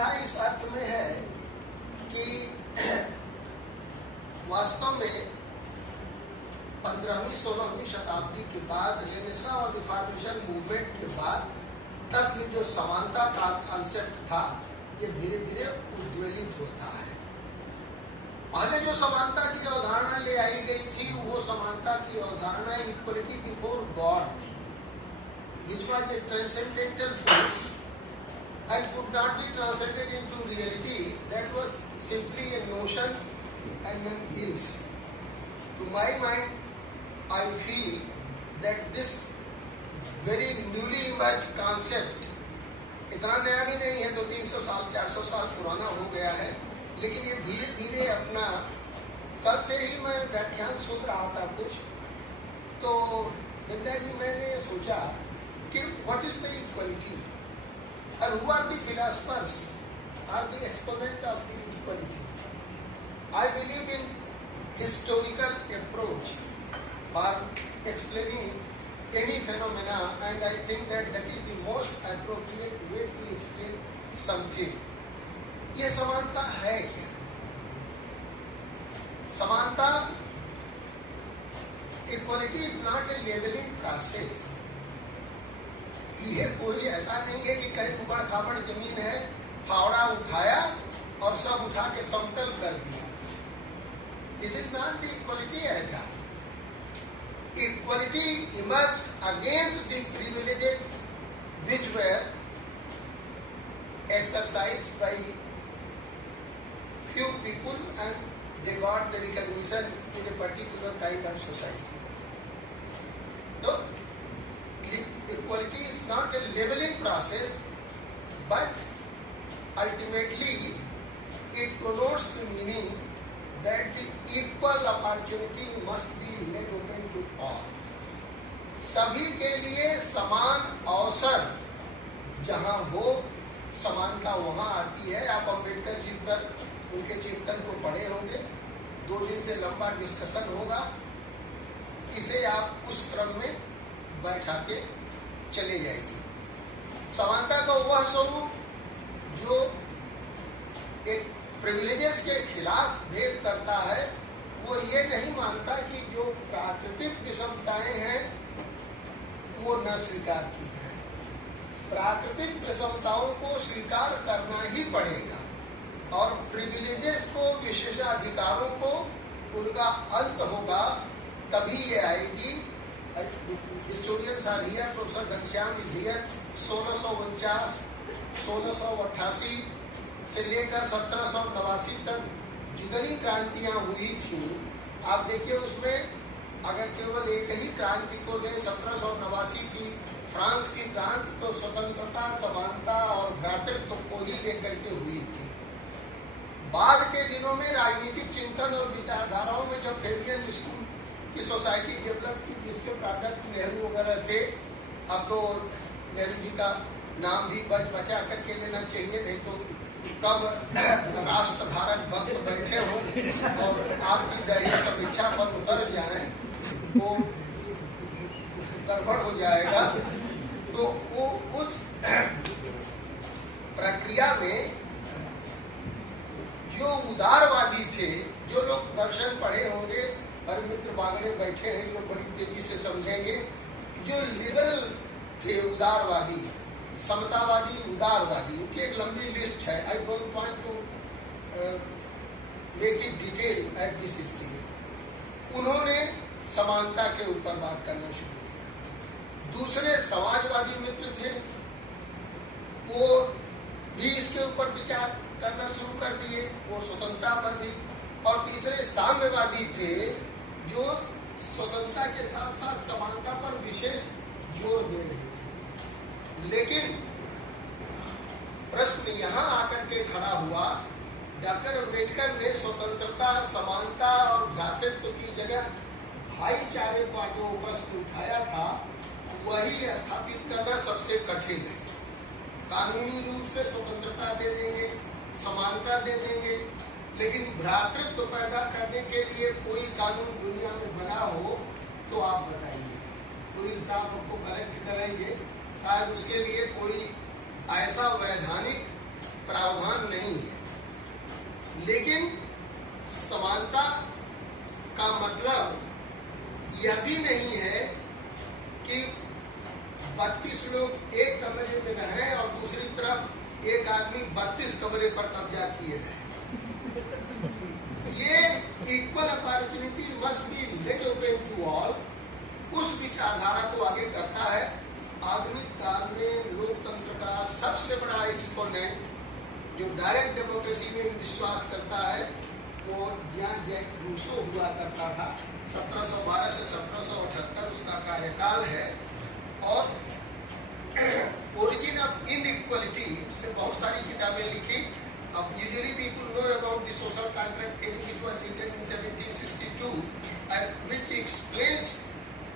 असुविधा इस अर्थ में है कि वास्तव में 15वीं-16वीं शताब्दी के बाद रेनेसां और रिफॉर्मेशन मूवमेंट के बाद तब ये जो समानता का कॉन्सेप्ट था ये धीरे धीरे उद्वेलित होता है। पहले जो समानता की अवधारणा ले आई गई थी वो समानता की अवधारणा इक्वलिटी बिफोर गॉड थी, which was a transcendental force and could not be translated into reality. That was simply a notion and nothing else. To my mind, I feel that this very newly emerged concept इतना नया भी नहीं है, 200-300 साल 400 साल पुराना हो गया है, लेकिन ये धीरे धीरे अपना, कल से ही मैं व्याख्यान सुन रहा था कुछ, तो विद्या जी मैंने सोचा कि व्हाट इज द इक्वलिटी और who are the philosophers are the exponent of the equality. I believe in historical approach for explaining any phenomena, and I think that is the most appropriate way to explain something. ये समानता है क्या? समानता, equality is not a labeling process. ये कोई ऐसा नहीं है कि कहीं उबड़ खाबड़ जमीन है, फावड़ा उठाया और सब उठा के समतल कर दिया। This is not the equality at all. Equality emerged against the privileges which were exercised by few people and they got the recognition in a particular kind of society. So, equality is not a labeling process, but ultimately it connotes the meaning that the equal opportunity must be laid open to all. सभी के लिए समान अवसर जहां हो, समानता वहां आती है। आप अम्बेडकर जी पर उनके चिंतन को पढ़े होंगे, 2 दिन से लंबा डिस्कशन होगा, इसे आप उस क्रम में बैठा के चले जाइए। समानता का वह स्वरूप जो एक प्रिविलेजेस के खिलाफ भेद करता है, वो ये नहीं मानता कि जो प्राकृतिक विषमताएं हैं वो न स्वीकार की जाए। प्राकृतिक विषमताओं को स्वीकार करना ही पड़ेगा और प्रिविलेजेस को, विशेषाधिकारों को, उनका अंत होगा, तभी ये आएगी। Historians are here, professor Ghanshyam is here. 1649, 1688 से लेकर 1789 तक जितनी क्रांतियां हुई थी, आप देखिए उसमें अगर केवल एक ही क्रांति को ले, 1789 की फ्रांस की क्रांति, तो स्वतंत्रता, समानता और भ्रातृत्व को ही लेकर के हुई थी। बाद के दिनों में राजनीतिक चिंतन और विचारधाराओं में जब फेबियन स्कूल की सोसाइटी डेवलप की, जिसके प्रोडक्ट नेहरू वगैरह थे, अब तो नेहरू जी का नाम भी बचा करके लेना चाहिए, नहीं तो कब राष्ट्रधारक भक्त बैठे हो और आपकी दहेज समीक्षा पर उतर जाए वो गड़बड़ हो जाएगा। तो वो उस प्रक्रिया में जो उदारवादी थे, जो लोग दर्शन पढ़े होंगे, हरमित्र बागड़े बैठे हैं जो बड़ी तेजी से समझेंगे, जो लिबरल थे, उदारवादी, समतावादी, उदारवादी, उनकी एक लंबी लिस्ट है। I don't want to make it detail at this stage. उन्होंने समानता के ऊपर बात करना शुरू किया। दूसरे समाजवादी मित्र थे, वो भी इसके ऊपर विचार करना शुरू कर दिए, वो स्वतंत्रता पर भी। और तीसरे साम्यवादी थे, जो स्वतंत्रता के साथ साथ समानता पर विशेष जोर दे रहे थे। लेकिन प्रश्न यहाँ आकर के खड़ा हुआ, डॉक्टर अम्बेडकर ने स्वतंत्रता, समानता और भ्रातृत्व की जगह भाईचारे का जो प्रश्न उठाया था, वही स्थापित करना सबसे कठिन है। कानूनी रूप से स्वतंत्रता दे देंगे, समानता दे देंगे, लेकिन भ्रातृत्व पैदा करने के लिए कोई कानून दुनिया में बना हो तो आप बताइए। कुरिल साहब हमको करेक्ट कराएंगे, शायद उसके लिए कोई ऐसा वैधानिक प्रावधान एक आदमी 32 कमरे पर कब्जा किए रहे। ये equal opportunity must be let open to all, उस विचारधारा को आगे करता है। आधुनिक काल में लोकतंत्र का सबसे बड़ा एक्सपोनेंट जो डायरेक्ट डेमोक्रेसी में विश्वास करता है वो जॉन जैक रूसो हुआ करता था। 1712 से 1778 उसका कार्यकाल है। और ओरिजिन ऑफ इनइक्वालिटी, उसने बहुत सारी किताबें लिखी। अब usually people know about the social contract theory which was written in 1762 and which explains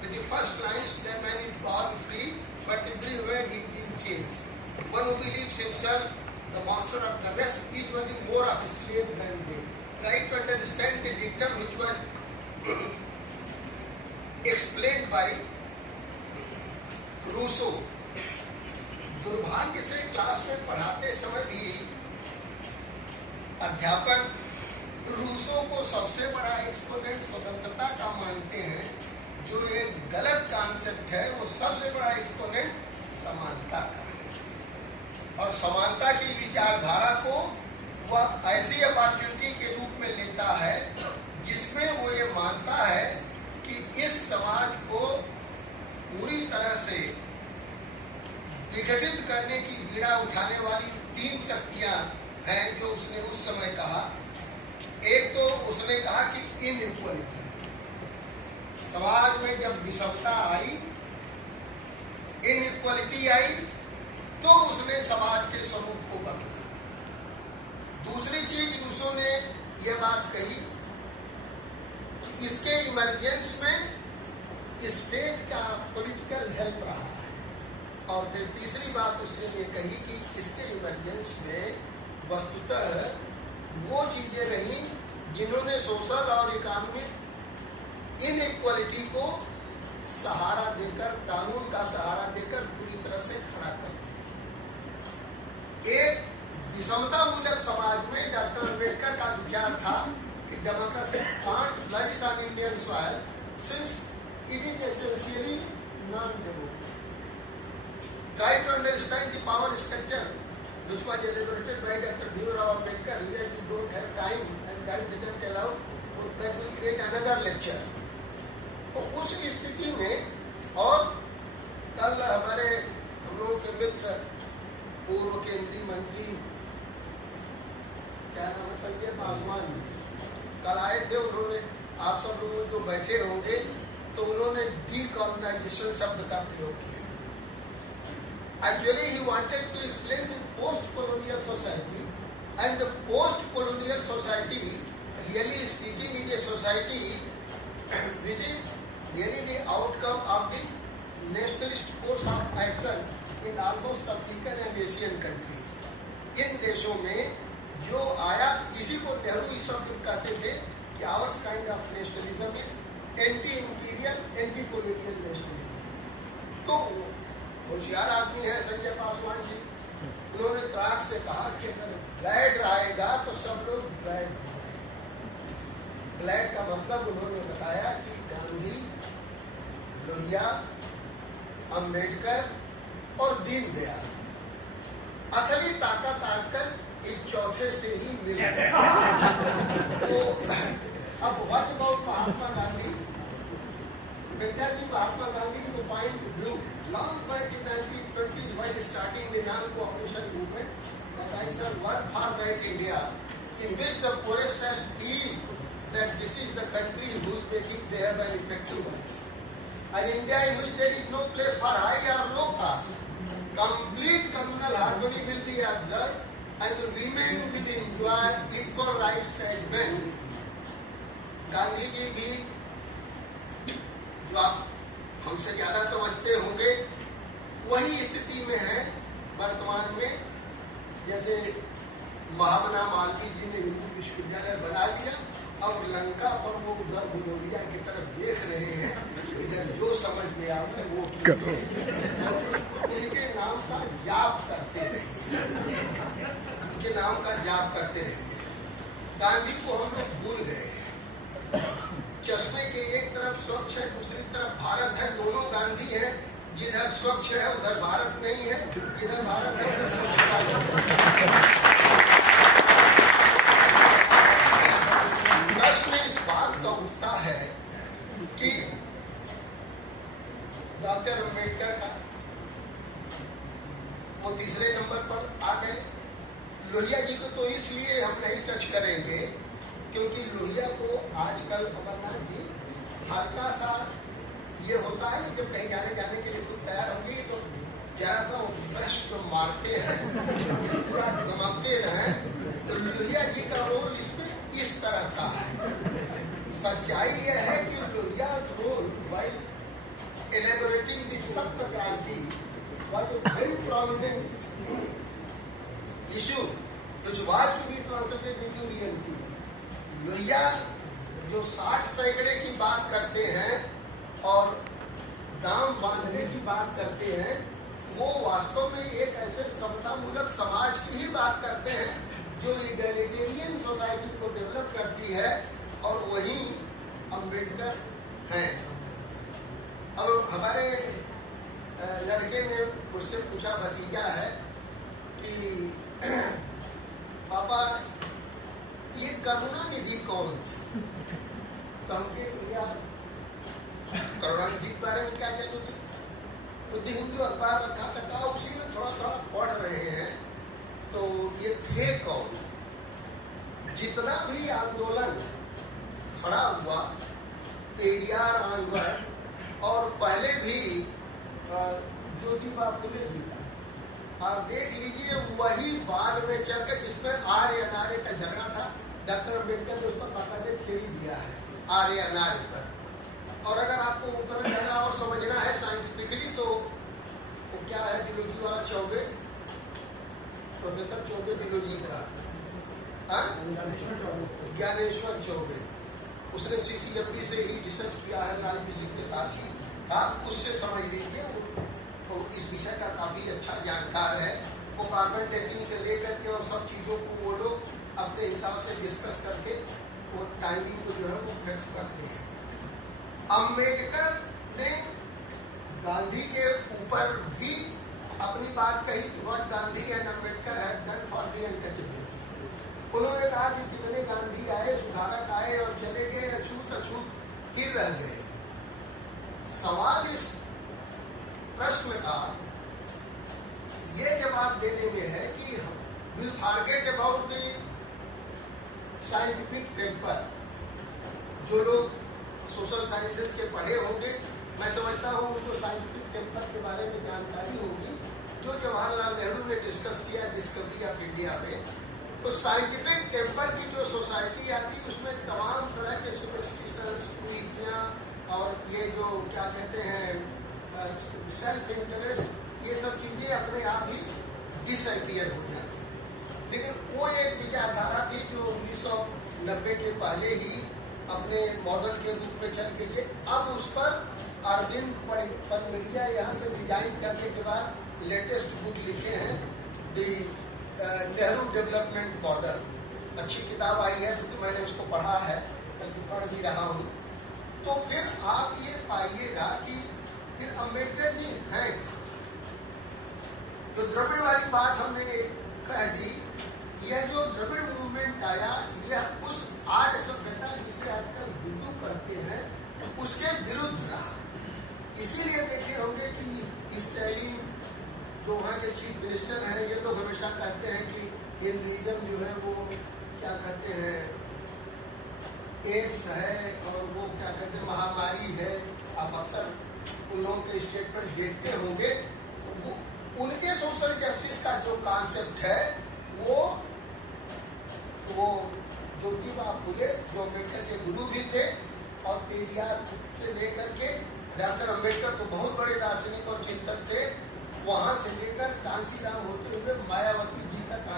with the first lines that man is born free but everywhere he is in chains. One who believes himself the master of the rest is usually more of a slave than they. Try to understand the dictum which was explained by Rousseau. दुर्भाग्य से class में पढ़ाते समय भी अध्यापक Rousseau को सबसे बड़ा एक्सपोनेंट स्वतंत्रता का मानते हैं, जो एक गलत कॉन्सेप्ट है। वो सबसे बड़ा एक्सपोनेंट समानता का है और समानता की विचारधारा को वह ऐसी अपॉर्चुनिटी के रूप में लेता है जिसमें वो ये मानता है कि इस समाज को पूरी तरह से विघटित करने की बीड़ा उठाने वाली 3 शक्तियां हैं जो उसने उस समय कहा। एक तो उसने कहा कि इनइक्वालिटी, समाज में जब विषमता आई, इनइक्वालिटी आई, तो उसने समाज के स्वरूप को बदला। दूसरी चीज रूसो ने यह बात कही कि इसके इमरजेंस में स्टेट का पॉलिटिकल हेल्प रहा है। और फिर तीसरी बात उसने ये कही कि इसके इमरजेंस में वस्तुतः वो चीजें रही जिन्होंने सोशल और इकोनॉमिक इनइक्वालिटी को सहारा देकर, कानून का सहारा देकर पूरी तरह से खड़ा कर दिया। एक विषमता मूलक समाज में डॉक्टर अम्बेडकर का विचार था कि democracy can't flourish on Indian soil since it is essentially non-democratic. Try to understand the power structure which was elaborated by Dr. Bhimrao Ambedkar. Here we don't have time and time doesn't allow, but that will create another lecture. तो उस स्थिति में, और कल हमारे हम लोगों के मित्र पूर्व केंद्रीय मंत्री क्या नाम है, संजय पासवान जी कल आए थे। उन्होंने, आप सब लोग जो बैठे होंगे, तो उन्होंने डीकॉलोनाइजेशन शब्द का प्रयोग किया। Actually he wanted to explain the post colonial society, and the post colonial society really speaking is a society which is really the outcome of the nationalist course of action in almost African and Asian countries. इन देशों में जो आया, इसी को नेहरू इस शब्द कहते थे कि hours kind of nationalism is anti imperial, anti colonial nationalism. तो होशियार आदमी है संजय पासवान जी, उन्होंने त्राक से कहा कि अगर ग्लैड आएगा तो सब लोग ग्लैड हो जाएंगे। ग्लैड का मतलब उन्होंने बताया कि गांधी, लोहिया, अंबेडकर और दीनदयाल, असली ताकत आजकल इस चौथे से ही मिल गई। तो अब व्हाट अबाउट महात्मा गांधी? विद्यार्थी महात्मा गांधी की point view long back in 1920s while starting the non-cooperation movement, that I shall work for that India in which the poorest shall feel that this is the country whose making they have an effective voice. An India in which there is no place for high or low caste. Complete communal harmony will be observed and the women will enjoy equal rights as men. Gandhi ji भी, जो आप हमसे ज्यादा समझते होंगे, वही स्थिति में है वर्तमान में। जैसे महामना मालवीय जी ने हिंदू विश्वविद्यालय बना दिया, अब लंका पर वो उधर भदौरिया की तरफ देख रहे हैं, इधर जो समझ में आवे वो उनके नाम का जाप करते रहिए, उनके नाम का जाप करते रहिए। गांधी को हम लोग भूल गए हैं। चश्मे के एक तरफ स्वच्छ है, दूसरी तरफ भारत है, दोनों गांधी हैं। जिधर स्वच्छ है उधर भारत नहीं है, इधर भारत है उधर स्वच्छता नहीं। प्रश्न इस बात का उठता है कि डॉक्टर अम्बेडकर का वो तीसरे नंबर पर आ गए। लोहिया जी को तो इसलिए हम नहीं टच करेंगे क्योंकि लोहिया को आजकल अमरनाथ जी हल्का सा ये होता है कि जब कहीं जाने के लिए खुद तैयार होंगे तो जरा सा प्रश्न मारते हैं, पूरा धमकते रहे। तो लोहिया जी का रोल इसमें इस तरह का है। सच्चाई यह है कि लोहिया's role while elaborating the Sapta Kranti was a very prominent issue which was to be translated into reality. Lohia जो 60 सैकड़े की बात करते हैं और दाम बांधने की बात करते हैं, वो वास्तव में एक ऐसे समतामूलक समाज की ही बात करते हैं जो इगैलिटेरियन सोसाइटी को डेवलप करती है, और वही अम्बेडकर हैं। अब हमारे लड़के ने मुझसे पूछा, भतीजा है, कि पापा ये करुणानिधि कौन थी? तो हम कहे भैया करुणानिधि के बारे में क्या जानोगे? तो हिंदू अखबार रखा था, उसी में थोड़ा थोड़ा पढ़ रहे हैं। तो ये थे कौन? जितना भी आंदोलन खड़ा हुआ, पेरियार आंदोलन, और पहले भी ज्योतिबा फुले जी का, आप देख लीजिए वही बाद में चल के जिसमें आर्य अनार्य का झगड़ा था, डॉक्टर अम्बेडकर ने उस पर बाकायदे थ्योरी दिया है आर्य अनार्य पर। और अगर आपको उतना जाना और समझना है साइंटिफिकली तो वो क्या है, जूलॉजी वाला चौबे, प्रोफेसर चौबे जूलॉजी का, ज्ञानेश्वर चौबे, उसने CCMB से ही रिसर्च किया है, लालजी सिंह के साथ ही था, उससे समझ लीजिए। तो इस विषय का काफी अच्छा जानकार है। वो कार्बन डेटिंग से लेकर के और सब चीजों को वो लोग अपने हिसाब से डिस्कस करके वो टाइमिंग को जो है वो फिक्स करते हैं। अम्बेडकर ने गांधी के ऊपर भी अपनी बात कही कि what Gandhi and Ambedkar have done for the untouchables. उन्होंने कहा कि कितने गांधी आए, सुधारक आए और चले गए, अछूत अछूत ही रह गए। सवाल इस प्रश्न का ये जवाब देने में है कि we forget about the scientific temper. जो लोग सोशल साइंसेज के पढ़े होंगे, मैं समझता हूँ उनको साइंटिफिक टेम्पर के बारे में जानकारी होगी, जो जवाहरलाल नेहरू ने डिस्कस किया डिस्कवरी ऑफ इंडिया में। तो साइंटिफिक टेम्पर की जो सोसाइटी आती है उसमें तमाम तरह के सुपरस्टिशंस, कुरीतियाँ और ये जो क्या कहते हैं सेल्फ इंटरेस्ट, ये सब चीज़ें अपने आप ही डिसअपियर हो जाती। लेकिन वो एक विचारधारा थी जो 1990 के पहले ही अपने मॉडल के रूप में चल गई है। अब उस पर अरविंद पनमड़िया यहाँ से डिजाइन करने के बाद लेटेस्ट बुक लिखे हैं, द नेहरू डेवलपमेंट मॉडल। अच्छी किताब आई है क्योंकि मैंने उसको पढ़ा है, बल्कि पढ़ भी रहा हूँ। तो फिर आप ये पाइएगा कि फिर अम्बेडकर जी हैं क्या? जो द्रविड़ वाली बात हमने कह दी, यह जो द्रविड़ मूवमेंट आया, यह उस आर्य सभ्यता जिसे आजकल हिंदू कहते हैं उसके विरुद्ध रहा। इसीलिए देखे होंगे कि स्टैलिन जो वहाँ के चीफ मिनिस्टर हैं, ये लोग हमेशा कहते हैं कि हिंदुइज्म जो है वो क्या कहते हैं एड्स है और वो क्या कहते हैं महामारी है। आप अक्सर उन लोगों के स्टेटमेंट देखते होंगे, तो वो उनके सोशल जस्टिस का जो कॉन्सेप्ट है वो ज्योतिबा फुले जो अम्बेडकर के गुरु भी थे, और पेरियार से लेकर के डॉक्टर अम्बेडकर तो बहुत बड़े दार्शनिक और चिंतक थे, वहाँ से लेकर कांसीराम होते हुए मायावती जी तक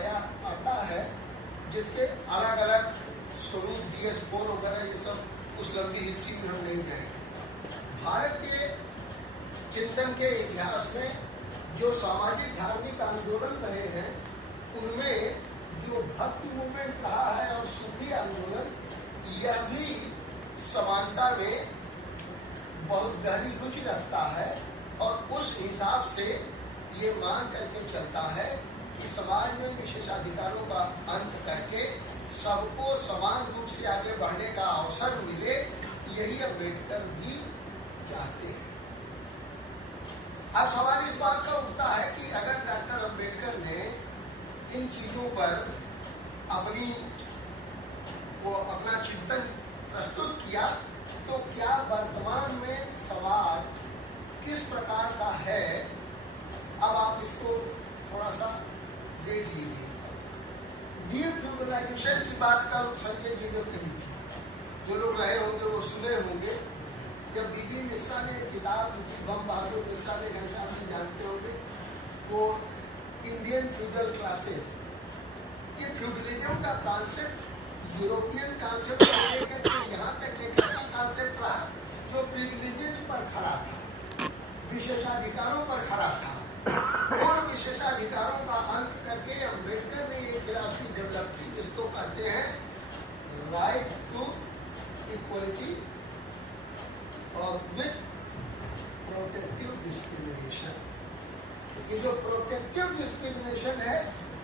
आता है, जिसके अलग अलग स्वरूप DS4 वगैरह ये सब उस लंबी हिस्ट्री में हम नहीं जाएंगे। भारत के चिंतन के इतिहास में जो सामाजिक धार्मिक आंदोलन रहे हैं उनमें जो भक्ति मूवमेंट रहा है और सूफी आंदोलन, यह भी समानता में बहुत गहरी रुचि रखता है। और उस समाज में विशेषाधिकारों का अंत करके सबको समान रूप से आगे बढ़ने का अवसर मिले, यही अम्बेडकर भी चाहते हैं। अब सवाल इस बात का उठता है कि अगर डॉक्टर अम्बेडकर ने इन चीजों पर अपना चिंतन प्रस्तुत किया, तो क्या वर्तमान में समाज किस प्रकार का है? अब आप इसको थोड़ा सा देख लीजिए। डीफ्यूडलाइजेशन की बात कल संजय जी ने कही थी, जो लोग रहे होंगे वो सुने होंगे। जब बीबी मिश्रा ने किताब लिखी, बम बहादुर मिश्रा ने, घनश्याम जी जानते होंगे, वो इंडियन फ्यूडल क्लासेस, ये फ्यूडलिज्म का कॉन्सेप्ट यूरोपियन कॉन्सेप्ट से लेकर के यहाँ तक एक ऐसा कॉन्सेप्ट रहा जो प्रिविलेजेस पर खड़ा था, विशेषाधिकारों पर खड़ा था। उन विशेषाधिकारों का अंत करके अम्बेडकर ने ये फिलॉसफी डेवलप की, जिसको कहते हैं राइट टू इक्वलिटी और विथ प्रोटेक्टिव डिस्क्रिमिनेशन। ये जो प्रोटेक्टिव डिस्क्रिमिनेशन है,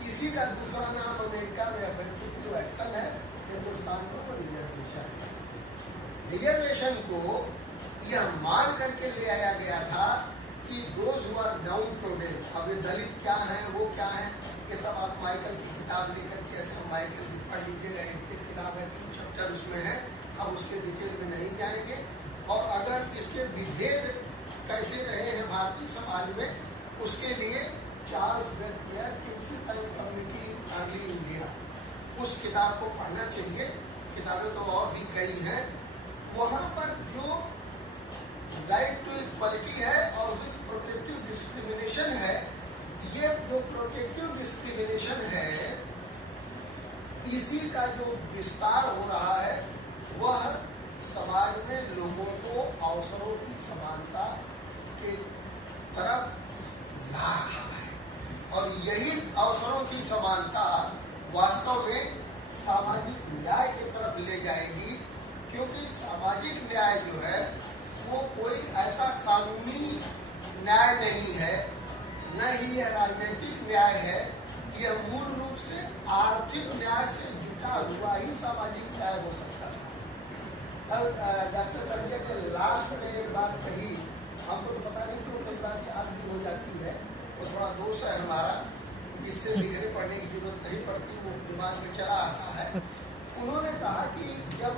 इसी का दूसरा नाम अमेरिका में अफर्मेटिव एक्शन है, हिंदुस्तान में रिजर्वेशन। रिजर्वेशन को यह मान करके ले आया गया था कि those who are down trodden, अब ये दलित क्या है, वो क्या है, ये सब आप माइकल की किताब लेकर के ऐसे माइकल की पढ़ लीजिएगा, एडिटेड किताब है, 3 चैप्टर उसमें है, अब उसके डिटेल में नहीं जाएंगे। और अगर इसके विभेद कैसे रहे हैं भारतीय समाज में, उसके लिए Charles Bradbier King's time community in early India, उस किताब को पढ़ना चाहिए। किताबें तो और भी कई हैं। वहाँ पर जो राइट टू इक्वलिटी है और विथ प्रोटेक्टिव डिस्क्रिमिनेशन है, ये जो प्रोटेक्टिव डिस्क्रिमिनेशन है, इसी का जो विस्तार हो रहा है, वह समाज में लोगों को अवसरों की समानता के तरफ ला रहा है। और यही अवसरों की समानता वास्तव में सामाजिक न्याय की तरफ ले जाएगी, क्योंकि सामाजिक न्याय जो है वो कोई ऐसा कानूनी न्याय नहीं है, न ही यह राजनीतिक न्याय है। यह मूल रूप से आर्थिक न्याय से जुटा हुआ ही सामाजिक न्याय हो सकता है। डॉक्टर संजय ने लास्ट में एक बात कही, हमको तो पता नहीं क्यों कई बार याद भी हो जाती है, वो थोड़ा दोष है हमारा, जिससे लिखने पढ़ने की जरूरत नहीं पड़ती, वो दिमाग में चला आता है। उन्होंने कहा कि जब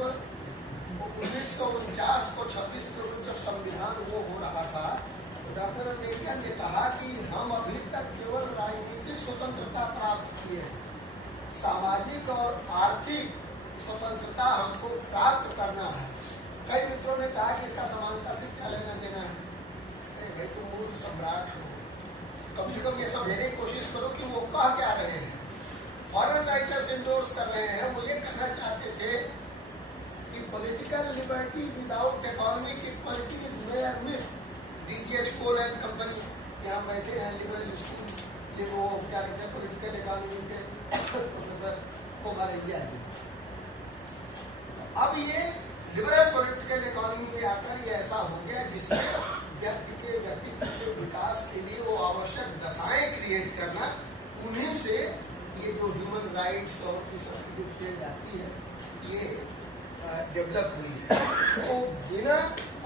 1949 को 26 करोड़ जब संविधान वो हो रहा था, तो डॉक्टर अम्बेडकर ने कहा कि हम अभी तक केवल राजनीतिक स्वतंत्रता प्राप्त किए हैं, सामाजिक और आर्थिक स्वतंत्रता हमको प्राप्त करना है। कई मित्रों ने कहा कि इसका समानता से क्या लेना देना है। अरे भाई, तुम मूर्ख सम्राट हो, कम से कम ये समझने की कोशिश करो कि वो कह क्या रहे हैं। फॉरेन राइटर्स इंडोर्स कर रहे हैं, वो ये कहना चाहते थे कि political liberty without economic equality is mere myth. DGH Cole and company यहाँ बैठे हैं, लिबरल स्कूल, ये वो क्या कहते हैं, पॉलिटिकल इकोनॉमी के प्रोफेसर कोमारैया जी। अब ये लिबरल पॉलिटिकल इकोनॉमी में आकर ये ऐसा हो गया जिसमें व्यक्ति के व्यक्तित्व के विकास के लिए वो आवश्यक दशाएं क्रिएट करना, उन्हीं से ये जो ह्यूमन राइट्स और ये सब की जो ट्रेंड आती है, ये डेवलप हुई है। तो बिना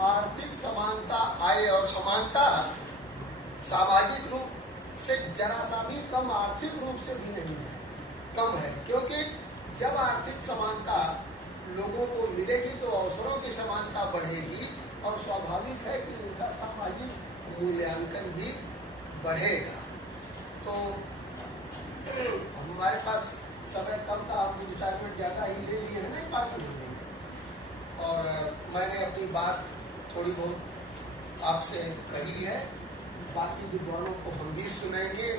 आर्थिक समानता आए, और समानता सामाजिक रूप से जरा सा भी कम, आर्थिक रूप से भी नहीं है, कम है। क्योंकि जब आर्थिक समानता लोगों को मिलेगी तो अवसरों की समानता बढ़ेगी, और स्वाभाविक है कि उनका सामाजिक मूल्यांकन भी बढ़ेगा। तो हमारे पास समय कम था, हमने रिटायरमेंट ज़्यादा ही ले लिए है, नहीं बाकी नहीं, और मैंने अपनी बात थोड़ी बहुत आपसे कही है, बाकी विद्वानों को हम भी सुनेंगे।